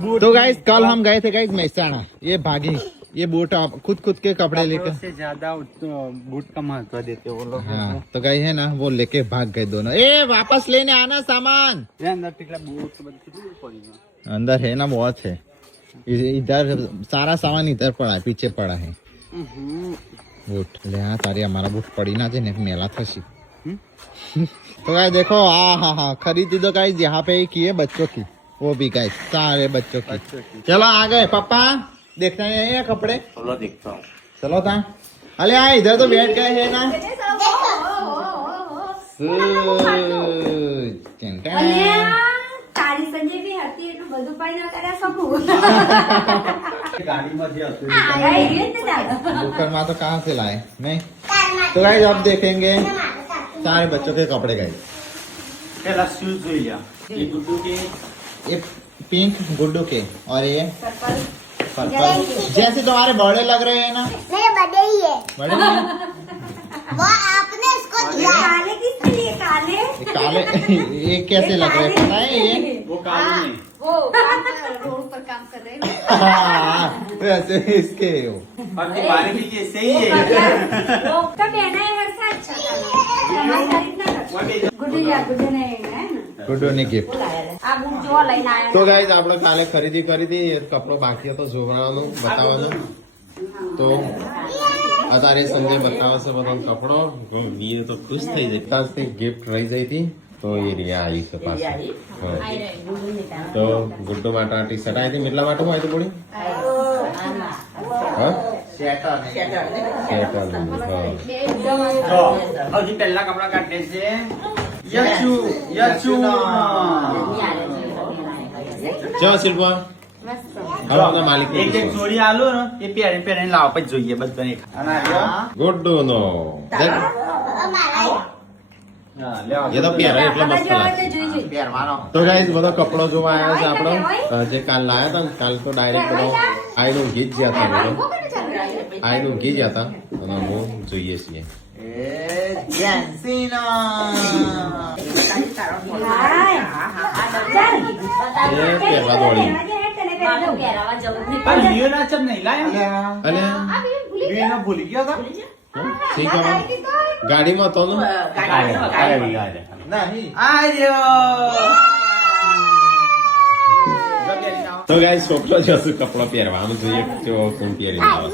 तो गाइस कल हम गए थे गाइस मेहसाणा, ये भागी, ये बूट खुद के कपड़े लेकर से ज्यादा बूट का महत्व देते वो लोग। हाँ तो गए है ना, वो लेके भाग गए दोनों। ए वापस लेने आना सामान, अंदर टिकला बूट पड़ेगा। अंदर है ना, बहुत है इधर, सारा सामान इधर पड़ा है, पीछे पड़ा है बूट। ले हाँ तारी हमारा बूट पड़ी ना जे मेला थी। तो गाइस देखो, हाँ खरीदी तो गाइस यहाँ पे ही की है बच्चों की, वो भी गाइस सारे बच्चों की। चलो आ गए पापा, देखते हैं ये कपड़े। चलो देखता हूँ। चलो था, अरे हाँ इधर तो बैठ गए है ना। તારી સંજય બી હતી એટલું બધું પાઈ ના કર્યા શકું गाड़ी में जी आते दुकान में तो कहाँ से लाए नहीं। तो गाइस अब देखेंगे सारे बच्चों के कपड़े गाइस। पहला शूज जो लिया, ये गुड्डू के, ये पिंक गुड्डू के, और ये पर्पल, जैसे तुम्हारे बड़े लग रहे हैं ना। मेरे बड़े ही है बड़े नहीं हैं? वो आपने इसको दिया। काले किसके लिए? काले ये काले ये कैसे लग रहे हैं पता है ये? वो कालू में वो रोड पर काम कर रहे हैं। हाँ, वैसे इसके हो। और तुम्हारे भी जैसे ही है। वो तो कहना है हर से अच्छा हमारी तारीफ ना कर। गुड्डू ने है ना, गुड्डू ने गिफ्ट। આ બૂટ જો લઈને આયા તો ગાઈઝ આપણે કાલે ખરીદી કરી હતી, કપડો બાકી હતો જોવાનું બતાવવાનું, તો અત્યારે સંજય બતાવશે બધો કપડો। વીર તો ખુશ થઈ જાય, તારથી ગિફ્ટ રહી જઈ હતી તો એ રહ્યા આવી છે પાછી। તો ગુડ્ડુ માટે આ ટી શર્ટ આવી હતી, કેટલા માટે આવી હતી બોડી? હા શેટર હા તો હજી પહેલા કપડા કાઢે છે યચુ યચુ ચલો શિલ્પા હવે આપણા માલિક એક એક જોડી આલો ને એ પહેરે પહેરે લાવ પછી જોઈએ બધાને। અને આ ગુડ્ડુ નો દેખ, હા લેવા એ તો પહેરે એટલે મસ્ત લાગે। પહેરવાનો તો ગાઈઝ બધો કપડો જોવા આવ્યો છે આપણો, જે કાલ લાયા હતા ને, કાલ તો ડાયરેક્ટ બધો આઈનું ગીત જ્યાં હતા, બધો આઈનું ગીત જ્યાં હતા અને હું જોઈએ છીએ। એ પહેરવા દોડી પણ લિયો ના ચમ નહીં લાયા અને લિયો ભૂલી ગયો હતા ઠીક है गाड़ी में तो નહીં तो गाइस छोकरो जैसे कपड़ा પહેરવાનું જોઈએ, જો કોણ પહેરી આજો